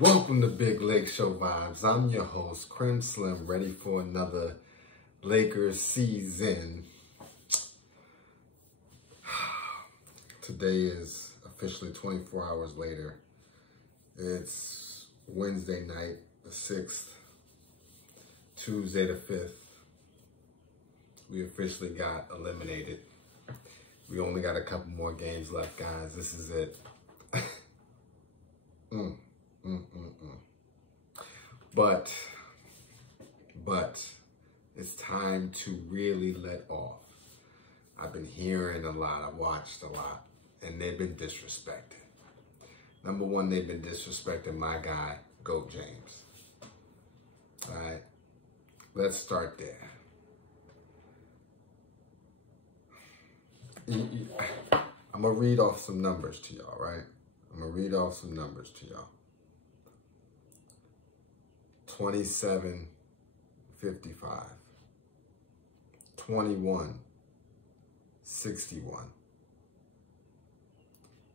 Welcome to Big Lake Show Vibes. I'm your host, Crim Slim, ready for another Lakers season. Today is officially 24 hours later. It's Wednesday night, the 6th, Tuesday the 5th. We officially got eliminated. We only got a couple more games left, guys. This is it. But it's time to really let off. I've been hearing a lot, I've watched a lot, and they've been disrespected. Number one, they've been disrespecting my guy, GOAT James. All right, let's start there. I'm gonna read off some numbers to y'all, right? I'm gonna read off some numbers to y'all. 27-55, 21-61,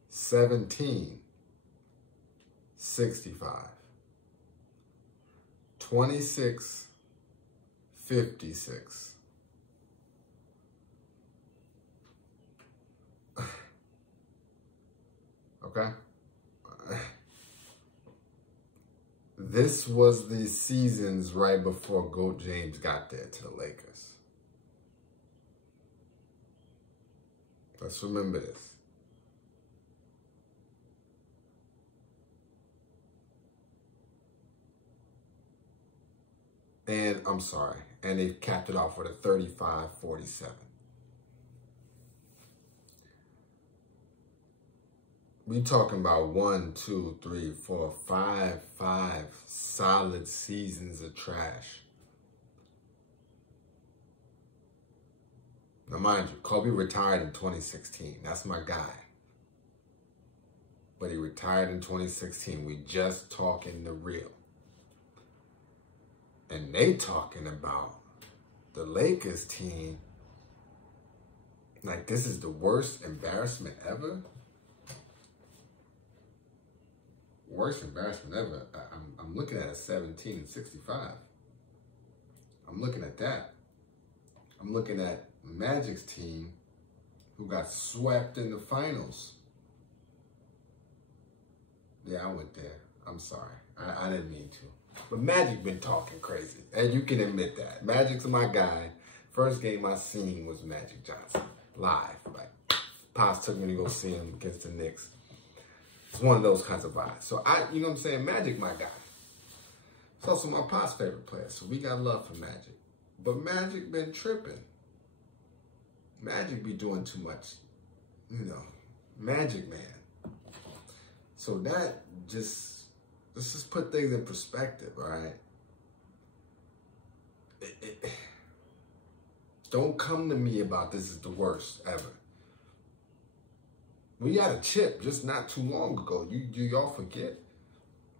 17-65, 26-56. Okay? This was the seasons right before GOAT James got there to the Lakers. Let's remember this. And I'm sorry. And they capped it off with a 35-47. We talking about 1, 2, 3, 4, 5 solid seasons of trash. Now, mind you, Kobe retired in 2016. That's my guy. But he retired in 2016. We just talking the real. And they talking about the Lakers team like this is the worst embarrassment ever. Worst embarrassment ever. I'm looking at a 17-65. I'm looking at that. I'm looking at Magic's team who got swept in the finals. Yeah, I went there. I'm sorry. I didn't mean to. But Magic been talking crazy. And you can admit that. Magic's my guy. First game I seen was Magic Johnson. Live. Like, Pops took me to go see him against the Knicks. It's one of those kinds of vibes. So you know what I'm saying? Magic, my guy. It's also my Pop's favorite player. So we got love for Magic. But Magic been tripping. Magic be doing too much. You know, Magic man. So that let's just put things in perspective, all right? Don't come to me about this is the worst ever. We got a chip just not too long ago. Y'all forget?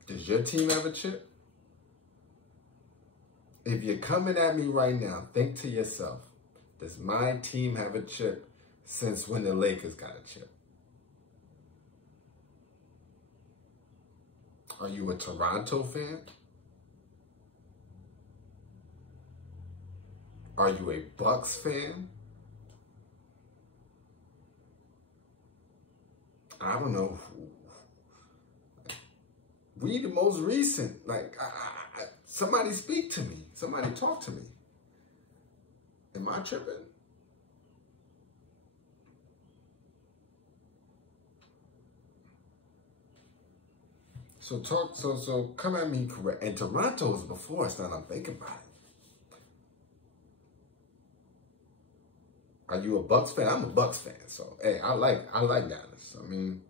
Does your team have a chip? If you're coming at me right now, think to yourself, does my team have a chip since when the Lakers got a chip? Are you a Toronto fan? Are you a Bucks fan? I don't know. We the most recent. Like, somebody speak to me. Somebody talk to me. Am I tripping? So come at me correct. And Toronto was before us, now I'm thinking about it. Are you a Bucks fan? I'm a Bucks fan. So hey, I like Giannis. I mean,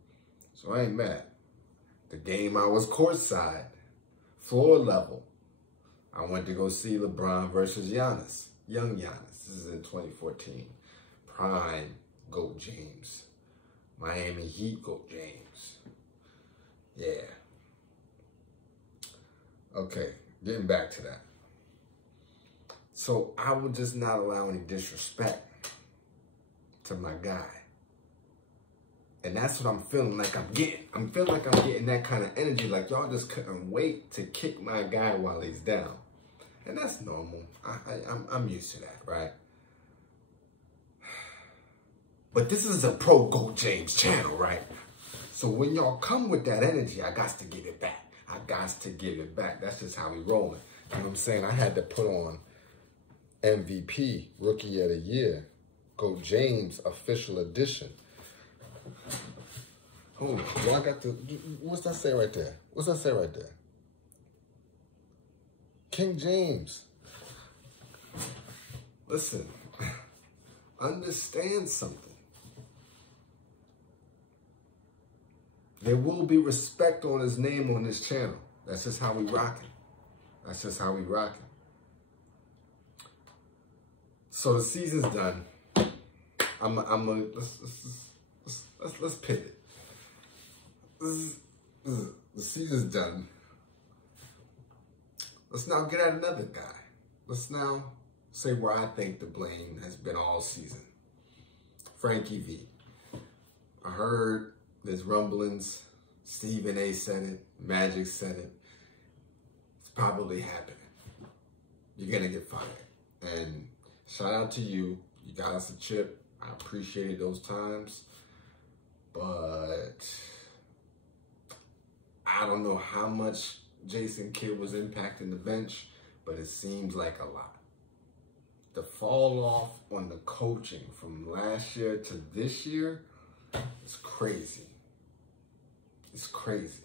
so I ain't mad. The game I was courtside, floor level. I went to go see LeBron versus Giannis. Young Giannis. This is in 2014. Prime GOAT James. Miami Heat GOAT James. Yeah. Okay, getting back to that. So I would just not allow any disrespect to my guy. And that's what I'm feeling like I'm getting. I'm feeling like I'm getting that kind of energy. Like y'all just couldn't wait to kick my guy while he's down. And that's normal. I'm used to that, right? But this is a pro Go James channel, right? So when y'all come with that energy, I got to give it back. I got to give it back. That's just how we rolling. You know what I'm saying? I had to put on MVP, Rookie of the Year, Go James official edition. Hold on. Well, I got the, what's that say right there? What's that say right there? King James. Listen, understand something. There will be respect on his name on this channel. That's just how we rocking. That's just how we rocking. So the season's done. Let's pivot. The season's done. Let's now get at another guy. Let's now say where I think the blame has been all season. Frankie V. I heard there's rumblings. Stephen A. said it. Magic said it. It's probably happening. You're going to get fired. And shout out to you. You got us a chip. I appreciated those times. But I don't know how much Jason Kidd was impacting the bench, but it seems like a lot. The fall off on the coaching from last year to this year is crazy. It's crazy.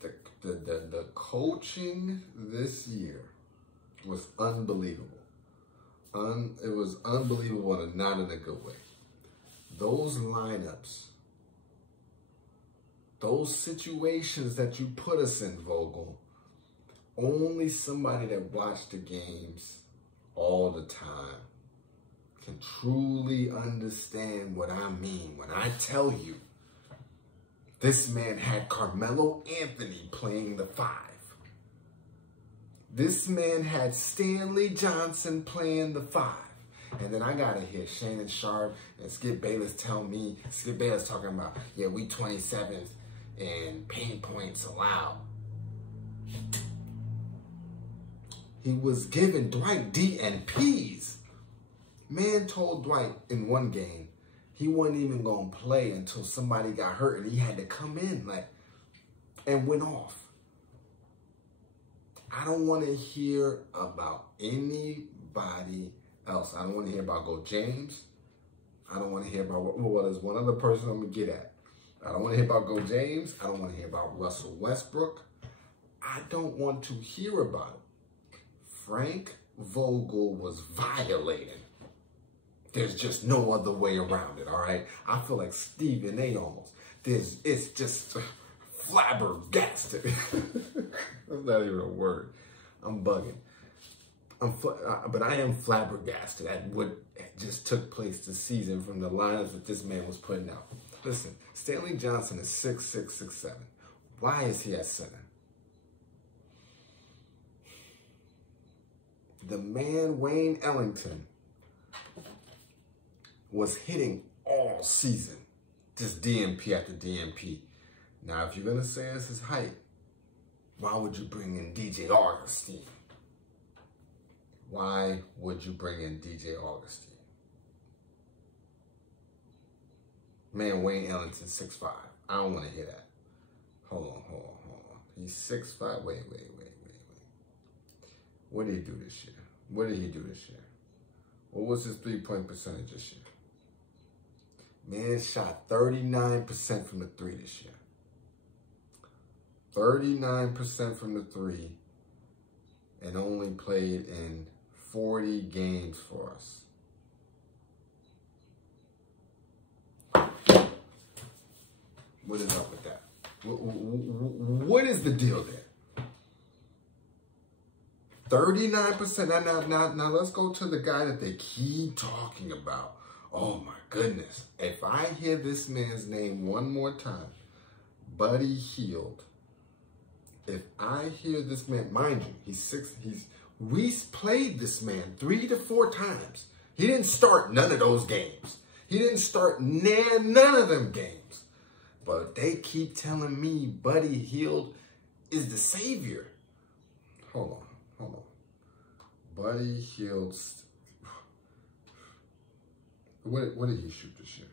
The coaching this year was unbelievable. It was unbelievable and not in a good way. Those lineups, those situations that you put us in, Vogel, only somebody that watched the games all the time can truly understand what I mean when I tell you this man had Carmelo Anthony playing the 5. This man had Stanley Johnson playing the 5. And then I gotta hear Shannon Sharp and Skip Bayless tell me, Skip Bayless talking about, yeah, we 27th in paint points allowed. He was giving Dwight DNPs. Man told Dwight in one game he wasn't even gonna play until somebody got hurt and he had to come in and went off. I don't want to hear about anybody else. I don't want to hear about Go James. I don't want to hear about, well, there's one other person I'm going to get at. I don't want to hear about Go James. I don't want to hear about Russell Westbrook. I don't want to hear about it. Frank Vogel was violating. There's just no other way around it, all right? I feel like Stephen A. almost. It's just flabbergasted. That's not even a word. I'm bugging. But I am flabbergasted at what just took place this season from the lineups that this man was putting out. Listen, Stanley Johnson is 6'6", 6'7". Why is he at center? The man, Wayne Ellington, was hitting all season. Just DNP after DNP. Now, if you're going to say it's his height, why would you bring in DJ Augustine? Why would you bring in DJ Augustine? Man, Wayne Ellington, 6'5". I don't want to hear that. Hold on. He's 6'5". Wait. What did he do this year? What was his three-point percentage this year? Man shot 39% from the 3 this year. 39% from the 3 and only played in 40 games for us. What is up with that? What is the deal there? 39%. Now let's go to the guy that they keep talking about. Oh my goodness. If I hear this man's name one more time, Buddy Hield. If I hear this man, mind you, we played this man 3 to 4 times. He didn't start none of those games. He didn't start none of them games. But they keep telling me Buddy Hield is the savior. Hold on. Buddy Hield. What did he shoot this year?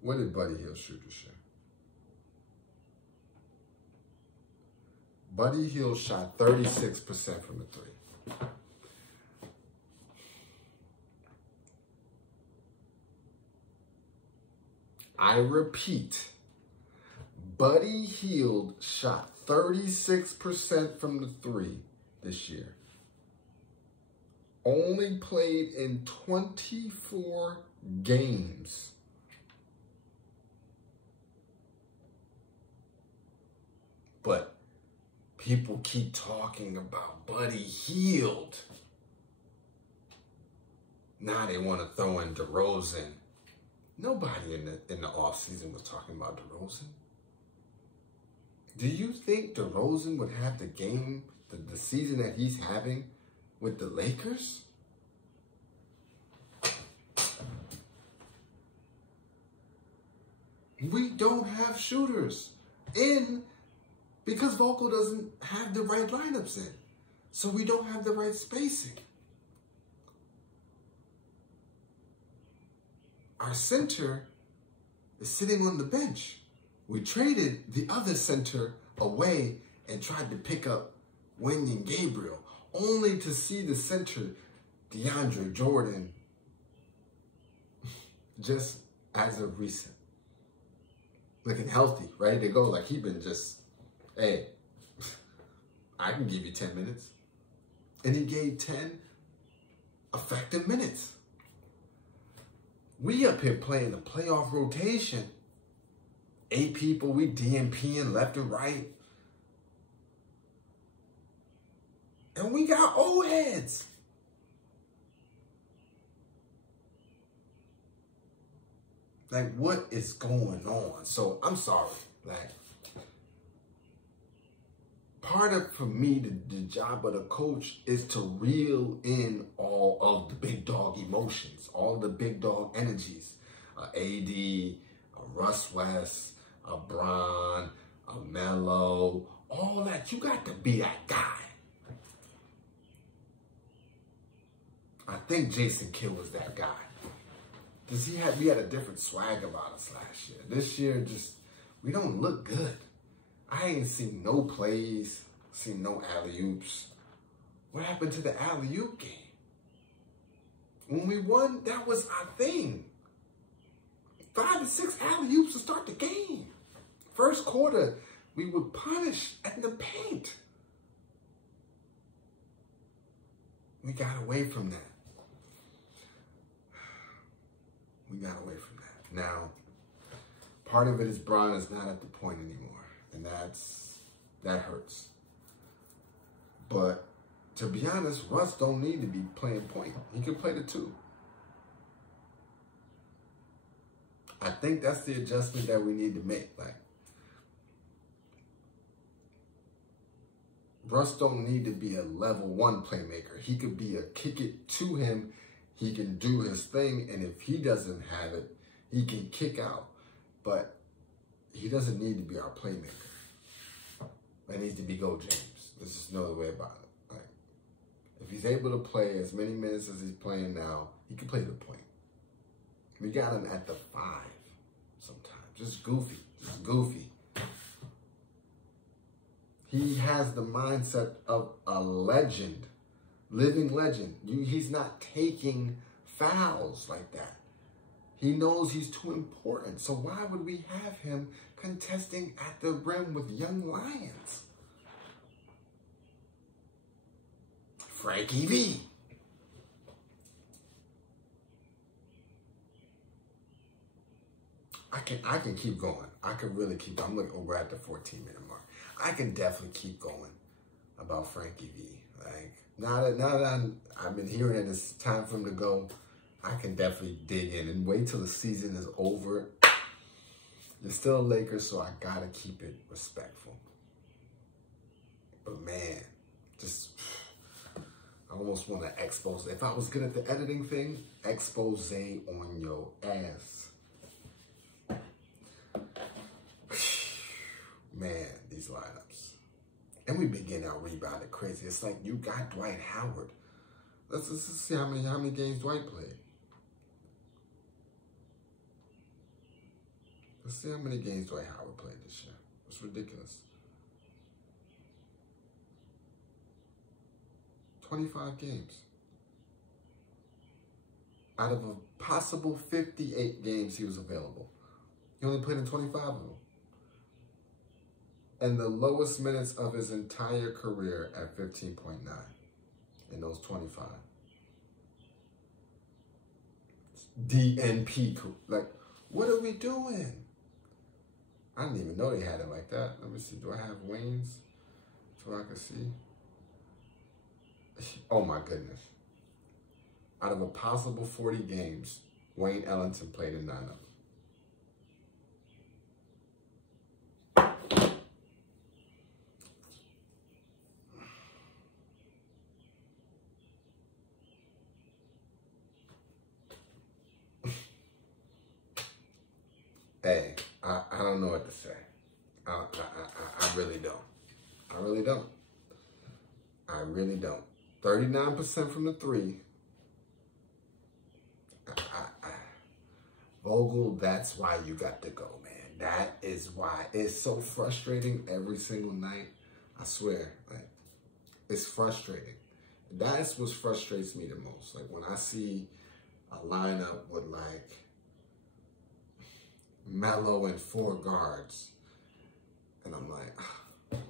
What did Buddy Hield shoot this year? Buddy Hield shot 36% from the three. I repeat, Buddy Hield shot 36% from the three this year. Only played in 24 games. But people keep talking about Buddy Hield. Now they want to throw in DeRozan. Nobody in the offseason was talking about DeRozan. Do you think DeRozan would have the game, the season that he's having with the Lakers? We don't have shooters in because Vogel doesn't have the right lineups in. So we don't have the right spacing. Our center is sitting on the bench. We traded the other center away and tried to pick up Wenyen Gabriel, only to see the center, DeAndre Jordan, just as of recent, looking healthy, ready to go. Like he been just, hey, I can give you 10 minutes. And he gave 10 effective minutes. We up here playing a playoff rotation. 8 people, we DMPing left and right. And we got old heads. Like, what is going on? So, I'm sorry. Like, part of, for me, the job of the coach is to reel in all of the big dog emotions, all the big dog energies. AD, Russ West, Bron, Melo, all that. You got to be that guy. I think Jason Kidd was that guy. We had a different swag about us last year. This year, just, we don't look good. I ain't seen no plays, seen no alley-oops. What happened to the alley-oop game? When we won, that was our thing. 5 to 6 alley-oops to start the game. First quarter, we would punish in the paint. We got away from that. We got away from that. Now, part of it is Bron is not at the point anymore. And that hurts. But to be honest, Russ don't need to be playing point. He can play the 2. I think that's the adjustment that we need to make. Like, Russ don't need to be a level 1 playmaker. He could be a kick it to him. He can do his thing, and if he doesn't have it, he can kick out. But he doesn't need to be our playmaker. That needs to be Go James. There's just no other way about it. Like, if he's able to play as many minutes as he's playing now, he can play the point. We got him at the 5 sometimes. Just goofy. Just goofy. He has the mindset of a legend. Living legend. He's not taking fouls like that. He knows he's too important. So why would we have him contesting at the rim with young lions? Frankie V. I can keep going. I can really keep going. I'm looking over at the 14-minute mark. I can definitely keep going about Frankie V. Like, now that I've been hearing it, it's time for him to go. I can definitely dig in and wait till the season is over. You're still a Laker, so I gotta keep it respectful. But man, just I almost want to expose. If I was good at the editing thing, expose on your ass. these lineups. And we've been getting out rebounded crazy. It's like you got Dwight Howard. Let's see how many games Dwight played. Let's see how many games Dwight Howard played this year. It's ridiculous. 25 games. Out of a possible 58 games he was available, he only played in 25 of them. And the lowest minutes of his entire career at 15.9 in those 25. DNP, like, what are we doing? I didn't even know they had it like that. Let me see, do I have Wayne's so I can see? Oh my goodness. Out of a possible 40 games, Wayne Ellington played in 9 of them. Hey, I don't know what to say. I really don't. I really don't. I really don't. 39% from the 3. Vogel, that's why you got to go, man. That is why. It's so frustrating every single night. I swear. Like, it's frustrating. That's what frustrates me the most. Like, when I see a lineup with, like, Melo and 4 guards, and I'm like,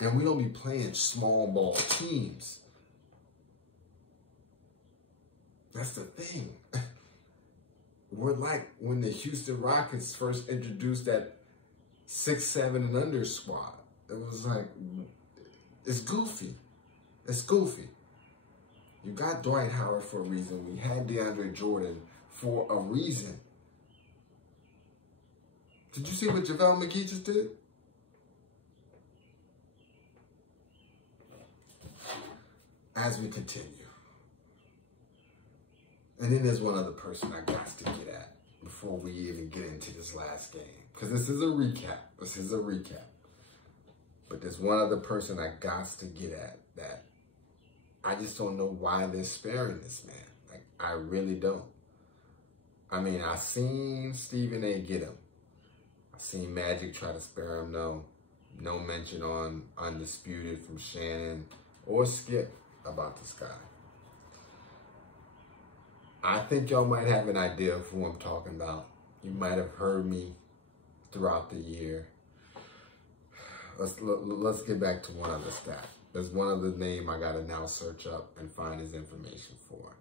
and we don't be playing small ball teams. That's the thing. We're like when the Houston Rockets first introduced that 6'7" and under squad. It was like, it's goofy. It's goofy. You got Dwight Howard for a reason. We had DeAndre Jordan for a reason. Did you see what JaVale McGee just did? As we continue. And then there's one other person I got to get at before we even get into this last game. Because this is a recap. This is a recap. But there's one other person I got to get at that I just don't know why they're sparing this man. Like, I really don't. I mean, I seen Stephen A. get him. I seen Magic try to spare him. No mention on Undisputed from Shannon or Skip about this guy. I think y'all might have an idea of who I'm talking about. You might have heard me throughout the year. Let's get back to one other stat. There's one other name I gotta now search up and find his information for.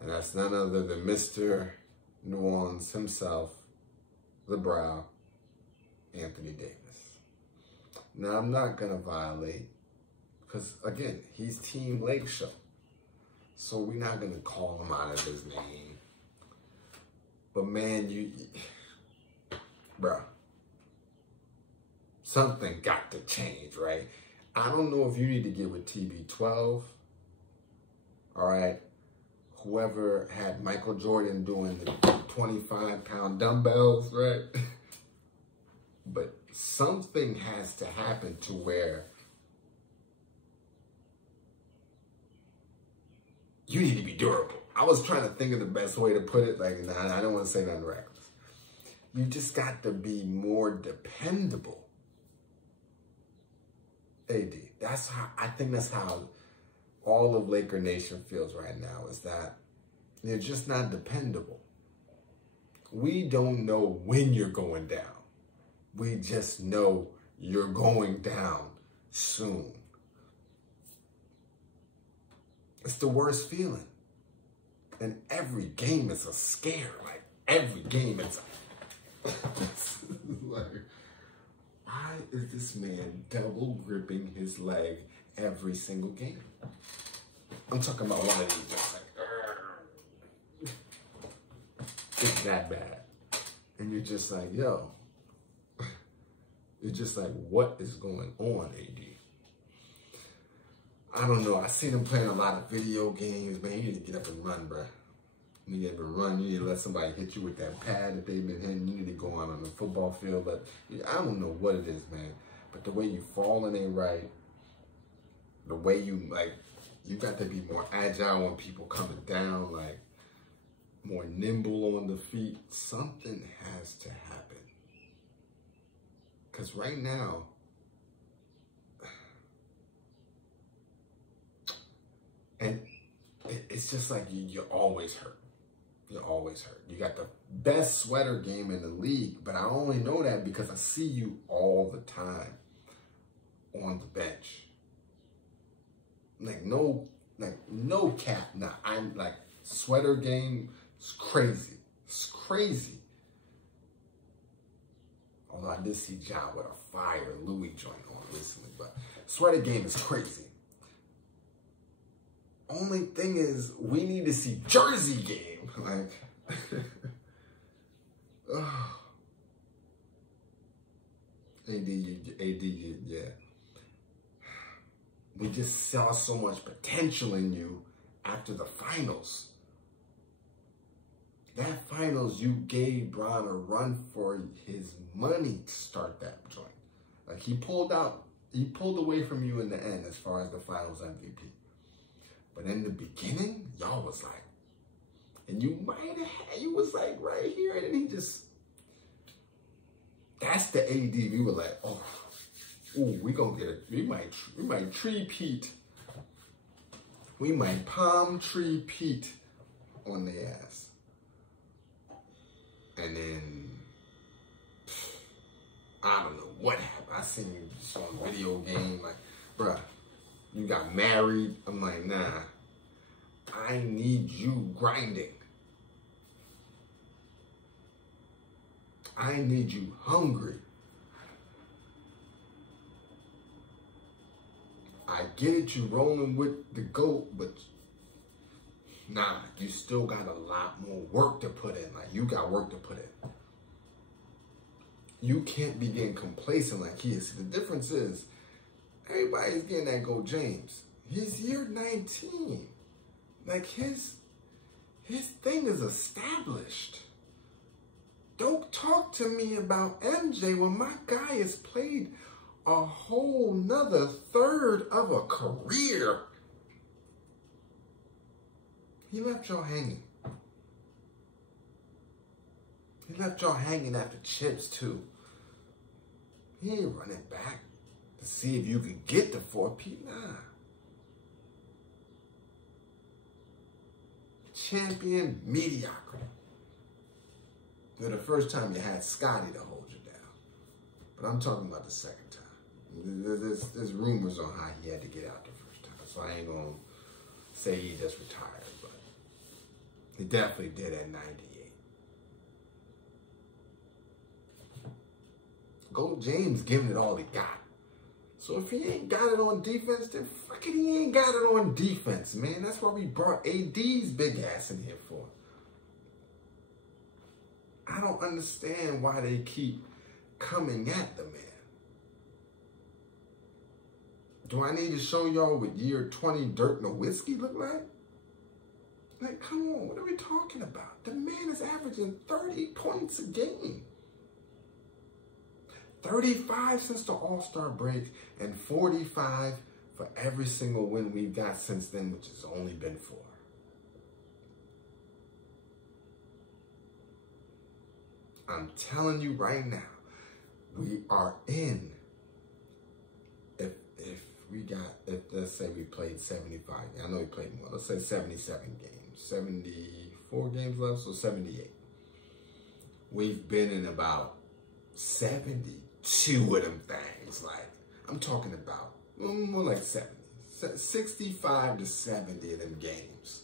And that's none other than Mr. New Orleans himself, the Brow, Anthony Davis. Now, I'm not gonna violate, because again, he's Team LakeShow. So we're not gonna call him out of his name. But man, bruh, something got to change, right? I don't know if you need to get with TB12, all right? Whoever had Michael Jordan doing the 25-pound dumbbells, right? But something has to happen to where you need to be durable. I was trying to think of the best way to put it. Like, nah, I don't want to say nothing reckless. You just got to be more dependable. AD, I think that's how all of Laker Nation feels right now, is that they're just not dependable. We don't know when you're going down. We just know you're going down soon. It's the worst feeling. And every game is a scare. Like, every game is like, why is this man double gripping his leg every single game? I'm talking about one of these just like, it's that bad. And you're just like, yo, you're just like, what is going on, AD? I don't know. I see them playing a lot of video games. Man, you need to get up and run, bruh. When you ever run, you need to let somebody hit you with that pad that they've been hitting. You need to go out on the football field. But I don't know what it is, man. But the way you falling ain't right. The way you, like, you got to be more agile when people coming down, like, more nimble on the feet. Something has to happen. Because right now, and it's just like you're always hurt. You're always hurt. You got the best sweater game in the league, but I only know that because I see you all the time on the bench. Like no cap. Nah, I'm like, sweater game is crazy. It's crazy. Although I did see John with a fire Louis joint on recently, but sweater game is crazy. Only thing is, we need to see jersey game. Like, oh. AD, yeah. We just saw so much potential in you after the finals. That finals, you gave Bron a run for his money to start that joint. Like, he pulled away from you in the end as far as the finals MVP. But in the beginning, y'all was like, and you was like right here, and he just, that's the AD. We were like, oh, ooh, we gonna get it. We might tree Pete. We might palm tree Pete on the ass. And then, I don't know what happened. I seen you just on a video game, like, bruh, you got married. I'm like, nah, I need you grinding. I need you hungry. I get it, you rolling with the GOAT, but nah, you still got a lot more work to put in. Like, you got work to put in. You can't be getting complacent like he is. The difference is, everybody's getting that Go James. He's year 19. Like, his thing is established. Don't talk to me about MJ when my guy has played a whole nother third of a career. He left y'all hanging. He left y'all hanging after chips, too. He ain't running back to see if you could get the 4P. Nah. Champion mediocrity. For the first time, you had Scotty to hold you down. But I'm talking about the second time. There's rumors on how he had to get out the first time. So I ain't going to say he just retired. But he definitely did at 98. Go James giving it all he got. So if he ain't got it on defense, then fucking he ain't got it on defense, man. That's why we brought AD's big ass in here for. I don't understand why they keep coming at the man. Do I need to show y'all what year 20 Dirk Nowitzki look like? Like, come on, what are we talking about? The man is averaging 30 points a game. 35 since the All-Star break, and 45 for every single win we've got since then, which has only been 4. I'm telling you right now, we are in, if let's say we played 75, I know we played more, let's say 77 games, 74 games left, so 78. We've been in about 72 of them things. Like, I'm talking about more like 70, 65 to 70 of them games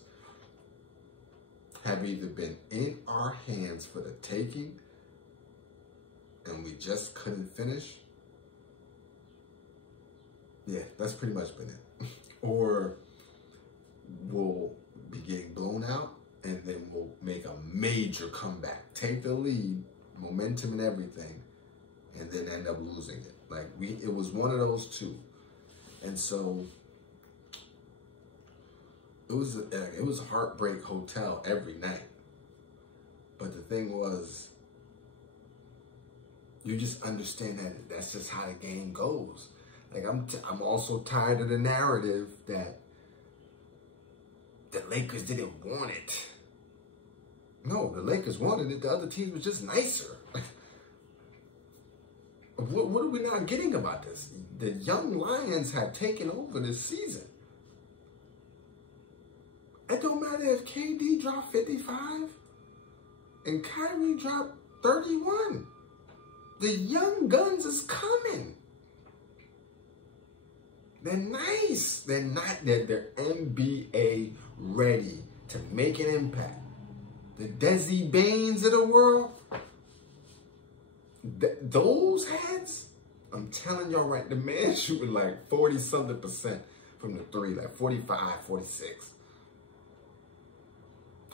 have either been in our hands for the taking and we just couldn't finish. Yeah, that's pretty much been it. Or we'll be getting blown out and then we'll make a major comeback, take the lead, momentum and everything, and then end up losing it. Like, it was one of those two. And so it was a heartbreak hotel every night. But the thing was, you just understand that that's just how the game goes. Like, I'm also tired of the narrative that the Lakers didn't want it. No, the Lakers wanted it. The other teams were just nicer. What are we not getting about this? The young Lions have taken over this season. It don't matter if KD dropped 55 and Kyrie dropped 31. The young guns is coming. They're nice. They're NBA ready to make an impact. The Desi Baines of the world, those heads, I'm telling y'all right, the man shooting like 40-something% from the three, like 45, 46.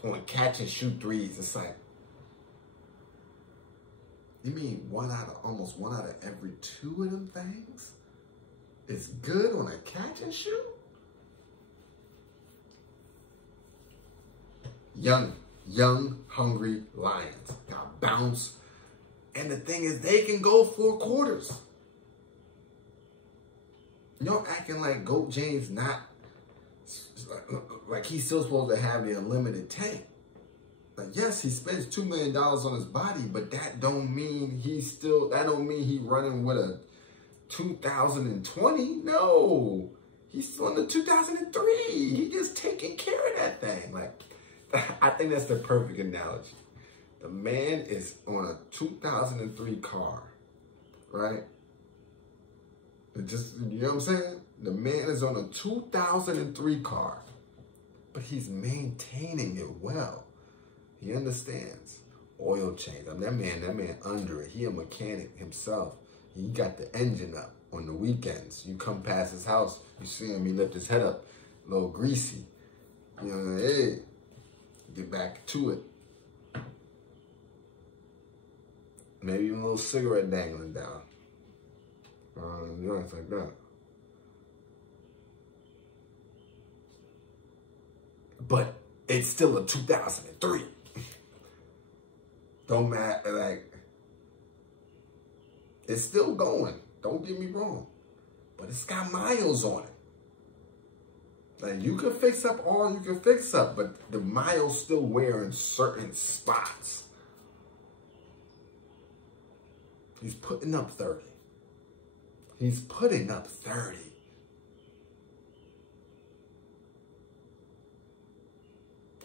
On catch and shoot threes, it's like, you mean almost one out of every two of them things is good on a catch and shoot? Young, hungry Lions. Got bounce. And the thing is, they can go 4 quarters. Y'all acting like Goat James not, like he's still supposed to have the unlimited tank. Like, yes, he spends $2 million on his body, but that don't mean that don't mean he running with a 2020. No, he's still in the 2003. He just taking care of that thing. Like, I think that's the perfect analogy. The man is on a 2003 car, right? Just, you know what I'm saying? The man is on a 2003 car, but he's maintaining it well. He understands oil change. I mean, that man under it. He a mechanic himself. He got the engine up on the weekends. You come past his house, you see him, he lift his head up, a little greasy. You know, hey, get back to it. Maybe even a little cigarette dangling down. Nothing like that. But it's still a 2003. Don't matter, like, it's still going. Don't get me wrong. But it's got miles on it. Like, you can fix up all you can fix up, but the miles still wear in certain spots. He's putting up 30. He's putting up 30.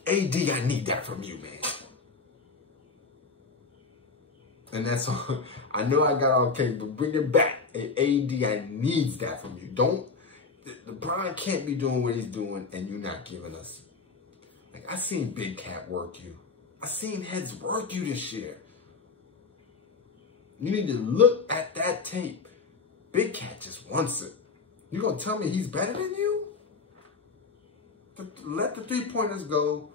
AD, I need that from you, man. And that's all. I know I got all cake, but bring it back. AD, I need that from you. LeBron can't be doing what he's doing and you're not giving us. Like, I seen Big Cat work you. I seen Heads work you this year. You need to look at that tape. Big Cat just wants it. You gonna tell me he's better than you? Let the three-pointers go.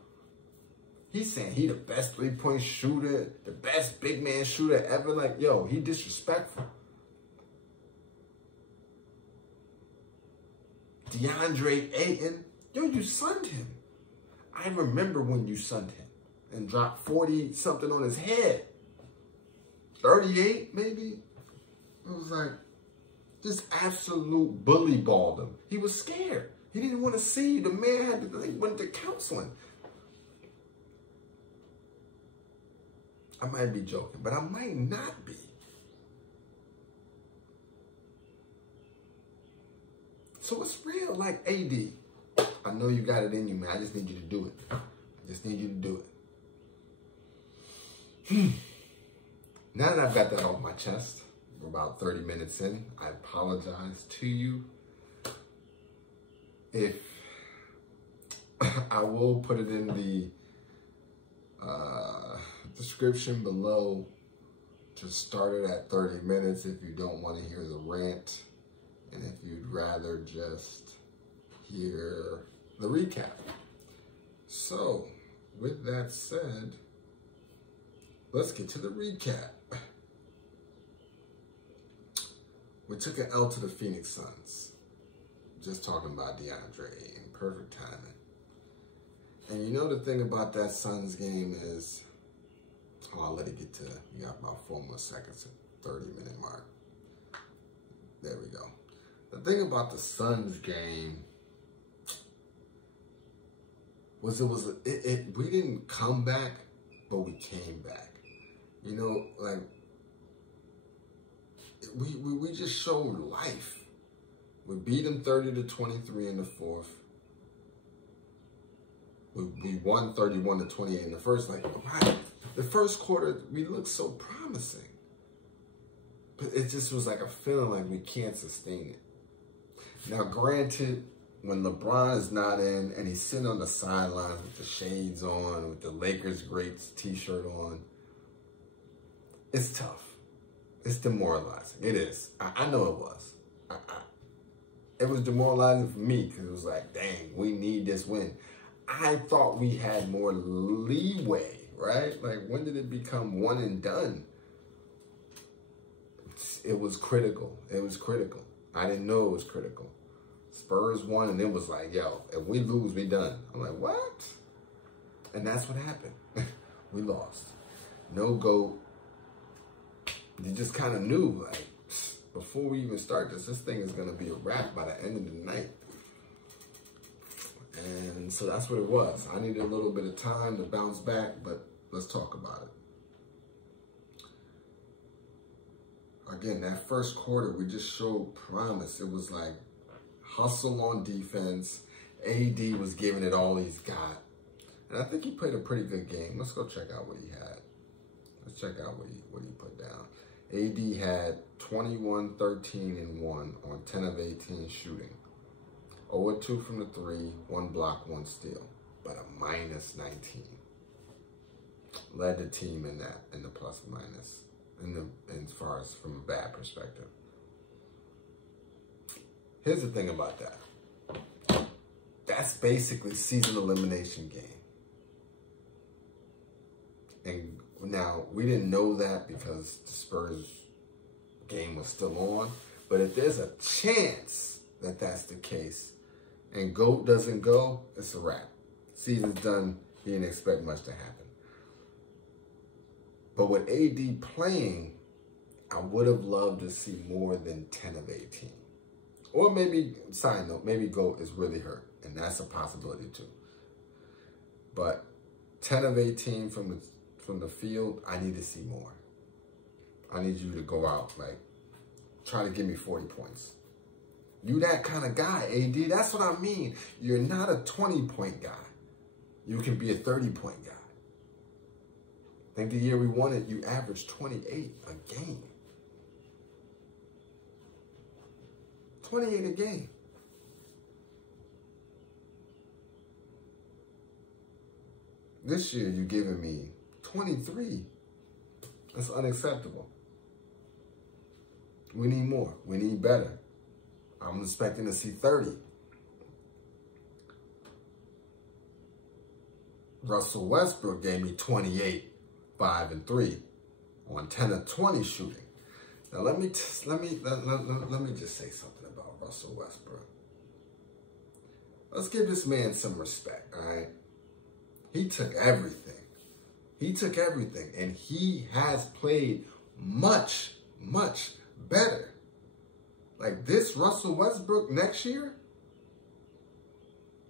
He's saying he the best three-point shooter, the best big man shooter ever. Like, yo, he disrespectful. DeAndre Ayton, yo, you sunned him. I remember when you sunned him and dropped 40-something on his head. 38, maybe? It was like, just absolute bully balled him. He was scared. He didn't want to see you. The man had to, went to counseling. I might be joking, but I might not be. So it's real, like, AD. I know you got it in you, man. I just need you to do it. I just need you to do it. Now that I've got that off my chest, we're about 30 minutes in. I apologize to you. If I will put it in the description below to start it at 30 minutes if you don't want to hear the rant and if you'd rather just hear the recap. So, with that said, let's get to the recap. We took an L to the Phoenix Suns. Just talking about DeAndre Ayton. Perfect timing. And you know the thing about that Suns game is I'll let it get to, we got about 4 more seconds at 30-minute mark. There we go. The thing about the Suns game was we didn't come back, but we came back. You know, like, we just showed life. We beat them 30-23 in the fourth. We won 31-28 in the first. Like, wow, the first quarter, we looked so promising. But it just was like a feeling like we can't sustain it. Now, granted, when LeBron is not in and he's sitting on the sidelines with the shades on, with the Lakers greats t-shirt on, it's tough. It's demoralizing. It is. I know it was. It was demoralizing for me because it was like, dang, we need this win. I thought we had more leeway, right? Like, when did it become one and done? It was critical. It was critical. I didn't know it was critical. Spurs won, and it was like, yo, if we lose, we done. I'm like, what? And that's what happened. We lost. No GOAT. You just kind of knew, like, before we even start this thing is going to be a wrap by the end of the night. And so that's what it was. I needed a little bit of time to bounce back, but let's talk about it. Again, that first quarter, we just showed promise. It was like hustle on defense. AD was giving it all he's got. And I think he played a pretty good game. Let's go check out what he had. Let's check out what he put down. AD had 21, 13, and 1 on 10 of 18 shooting. 0-2 from the 3, 1 block, 1 steal, but a -19. Led the team in that, in the plus minus, as far as from a bad perspective. Here's the thing about that. That's basically season elimination game. And now, we didn't know that because the Spurs game was still on. But if there's a chance that that's the case and GOAT doesn't go, it's a wrap. Season's done. You didn't expect much to happen. But with AD playing, I would have loved to see more than 10 of 18. Or maybe, side note, maybe GOAT is really hurt. And that's a possibility too. But 10 of 18 from the field, I need to see more. I need you to go out, like, try to give me 40 points. You that kind of guy, AD. That's what I mean. You're not a 20-point guy. You can be a 30-point guy. I think the year we won it, you averaged 28 a game. 28 a game. This year, you're giving me 23. That's unacceptable. We need more. We need better. I'm expecting to see 30. Russell Westbrook gave me 28, 5 and 3 on 10 of 20 shooting. Now let me just say something about Russell Westbrook. Let's give this man some respect, all right? He took everything. He took everything, and he has played much, much better. Like this Russell Westbrook next year,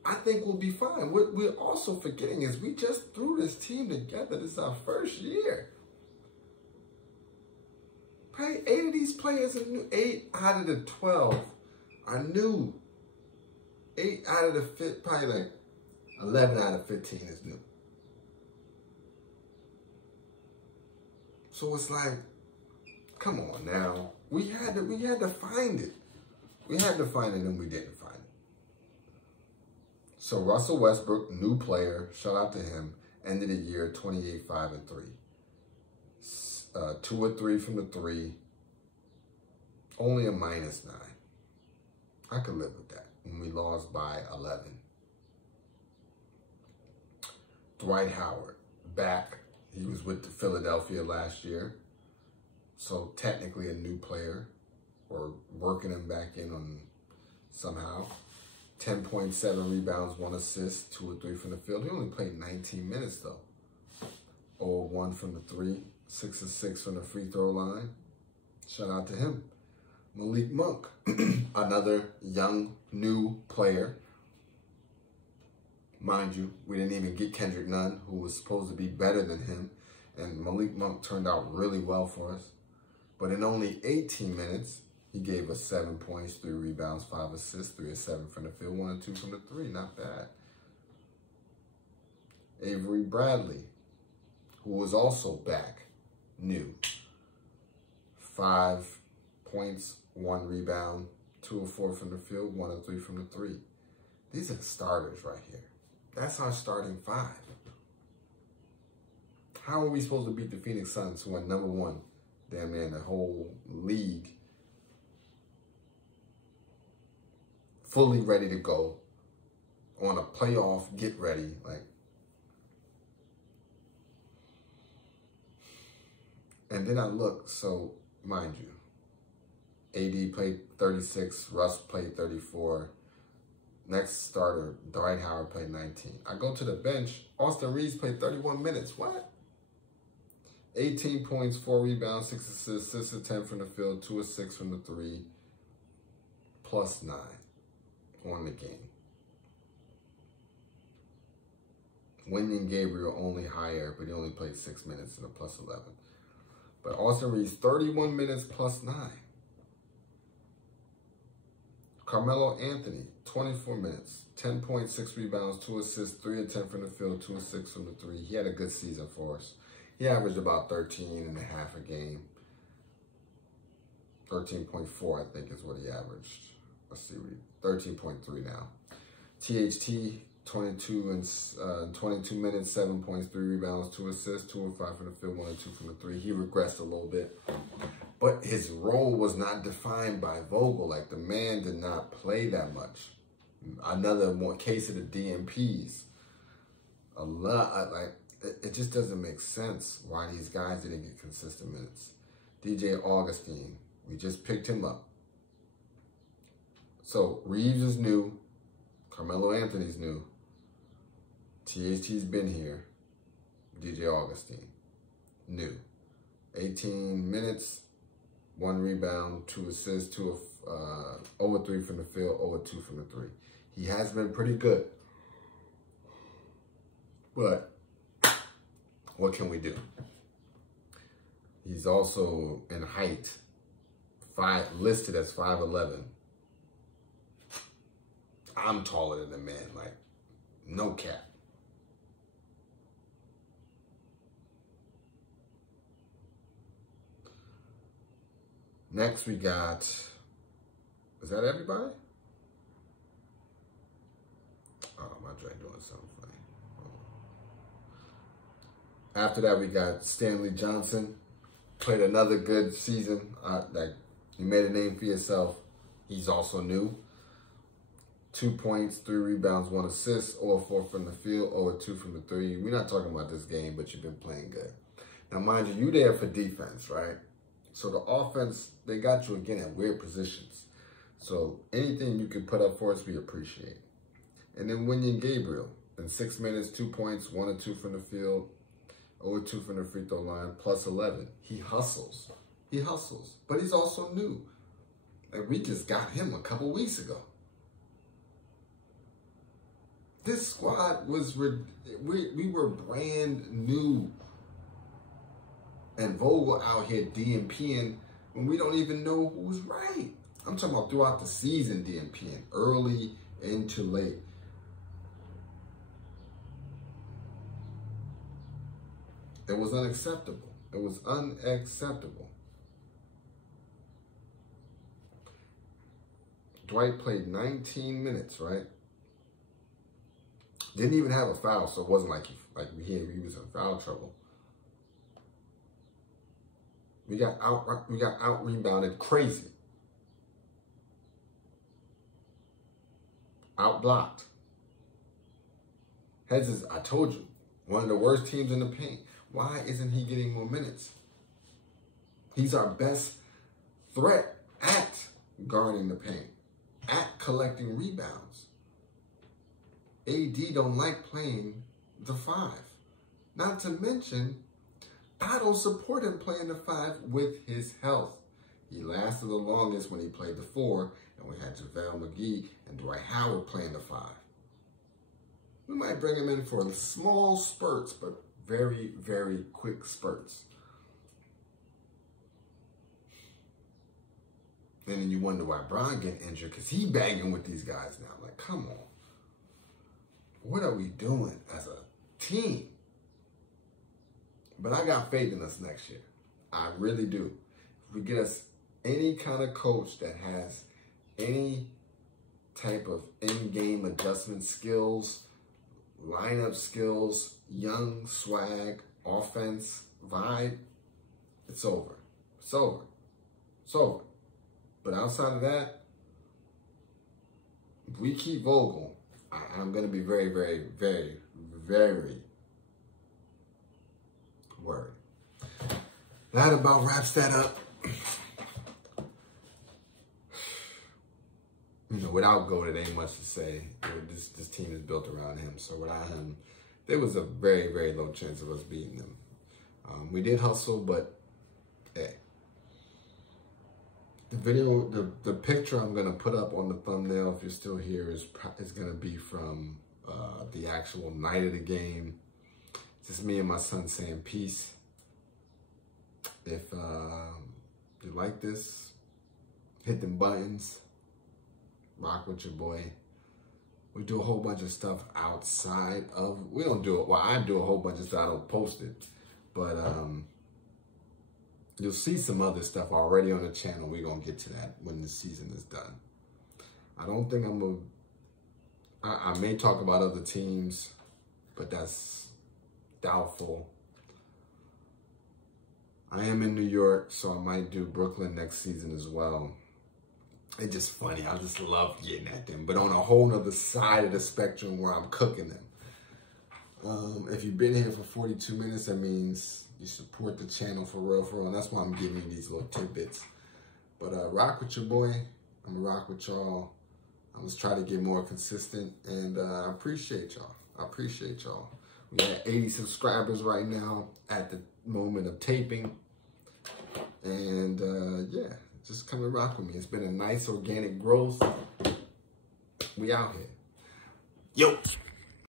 I think we'll be fine. What we're also forgetting is we just threw this team together. This is our first year. Probably 8 of these players are new. 8 out of the 12 are new. 8 out of the probably like 11 out of 15 is new. So it's like, come on now. We had to find it. We had to find it and we didn't find it. So Russell Westbrook, new player, shout out to him, ended the year 28, 5 and 3. 2 of 3 from the 3. Only a -9. I could live with that. And we lost by 11. Dwight Howard, back. He was with the Philadelphia last year. So technically a new player. Or working him back in on somehow. 10.7 rebounds, 1 assist, 2 or 3 from the field. He only played 19 minutes though. 0-1 from the 3, 6-6 from the free throw line. Shout out to him. Malik Monk, another young, new player. Mind you, we didn't even get Kendrick Nunn, who was supposed to be better than him. And Malik Monk turned out really well for us. But in only 18 minutes, he gave us 7 points, 3 rebounds, 5 assists, 3 of 7 from the field, 1 of 2 from the 3. Not bad. Avery Bradley, who was also back, new. 5 points, 1 rebound, 2 of 4 from the field, 1 of 3 from the 3. These are the starters right here. That's our starting 5. How are we supposed to beat the Phoenix Suns, who are #1, damn near in the whole league, fully ready to go on a playoff get ready? Like, and then I look, so mind you, AD played 36, Russ played 34. Next starter, Dwight Howard played 19. I go to the bench, Austin Reeves played 31 minutes. What? 18 points, 4 rebounds, 6 assists, 6 of 10 from the field, 2 of 6 from the 3, plus 9 on the game. Wenyen Gabriel only higher, but he only played 6 minutes and a plus 11. But Austin Reeves, 31 minutes plus 9. Carmelo Anthony, 24 minutes, 10 points, 6 rebounds, 2 assists, 3 of 10 from the field, 2 of 6 from the 3. He had a good season for us. He averaged about 13.5 a game. 13.4, I think, is what he averaged. Let's see, 13.3 now. THT, 22 minutes, 7 points, 3 rebounds, 2 assists, 2 of 5 from the field, 1 of 2 from the 3. He regressed a little bit. But his role was not defined by Vogel. Like, the man did not play that much. Another case of the DMPs. A lot, like, it just doesn't make sense why these guys didn't get consistent minutes. DJ Augustine, we just picked him up. So Reeves is new. Carmelo Anthony's new. THT's been here. DJ Augustine, new. 18 minutes, 1 rebound, 2 assists, 0 of 3 from the field, 0 of 2 from the 3. He has been pretty good. But what can we do? He's also in height, listed as 5'11". I'm taller than the man, like, no cap. Next we got, is that everybody? Oh, my Dre doing something funny. After that, we got Stanley Johnson. Played another good season. Like, you made a name for yourself. He's also new. 2 points, 3 rebounds, 1 assist, 0 of 4 from the field, 0 of 2 from the 3. We're not talking about this game, but you've been playing good. Now, mind you, you're there for defense, right? So the offense, they got you again at weird positions. So anything you can put up for us, we appreciate. And then Wenyen Gabriel, in 6 minutes, 2 points, 1 of 2 from the field, 0 of 2 from the free throw line, plus 11. He hustles. He hustles. But he's also new. And we just got him a couple weeks ago. This squad was, we were brand new. And Vogel out here DMPing when we don't even know who's right. I'm talking about throughout the season DMPing, early into late. It was unacceptable. It was unacceptable. Dwight played 19 minutes, right? Didn't even have a foul, so it wasn't like he was in foul trouble. We got out rebounded crazy. Out blocked. Heads is, I told you, one of the worst teams in the paint. Why isn't he getting more minutes? He's our best threat at guarding the paint, at collecting rebounds. AD don't like playing the 5. Not to mention, I don't support him playing the 5 with his health. He lasted the longest when he played the 4, and we had JaVale McGee and Dwight Howard playing the 5. We might bring him in for small spurts, but very, very quick spurts. And then you wonder why Bron getting injured, because he banging with these guys now. Like, come on. What are we doing as a team? But I got faith in us next year. I really do. If we get us any kind of coach that has any type of in-game adjustment skills, lineup skills, young swag, offense, vibe, it's over. It's over. It's over. But outside of that, if we keep Vogel, I'm going to be very, very, very, very worried. That about wraps that up. You know, without Goat, it ain't much to say. This team is built around him. So without him, there was a very, very low chance of us beating them. We did hustle, but hey. The video, the picture I'm going to put up on the thumbnail, if you're still here, is going to be from the actual night of the game. It's just me and my son saying peace. If you like this, hit them buttons. Rock with your boy. We do a whole bunch of stuff outside of, we don't do it, well, I do a whole bunch of stuff, I don't post it. But you'll see some other stuff already on the channel. We're going to get to that when the season is done. I don't think I'm going to, I may talk about other teams, but that's doubtful. I am in New York, so I might do Brooklyn next season as well. It's just funny. I just love getting at them, but on a whole nother side of the spectrum where I'm cooking them. If you've been here for 42 minutes, that means you support the channel for real, and that's why I'm giving you these little tidbits. But rock with your boy. I'm gonna rock with y'all. I'm just trying to get more consistent, and I appreciate y'all. I appreciate y'all. We got 80 subscribers right now at the moment of taping, and yeah, just come and rock with me. It's been a nice organic growth. We out here. Yo.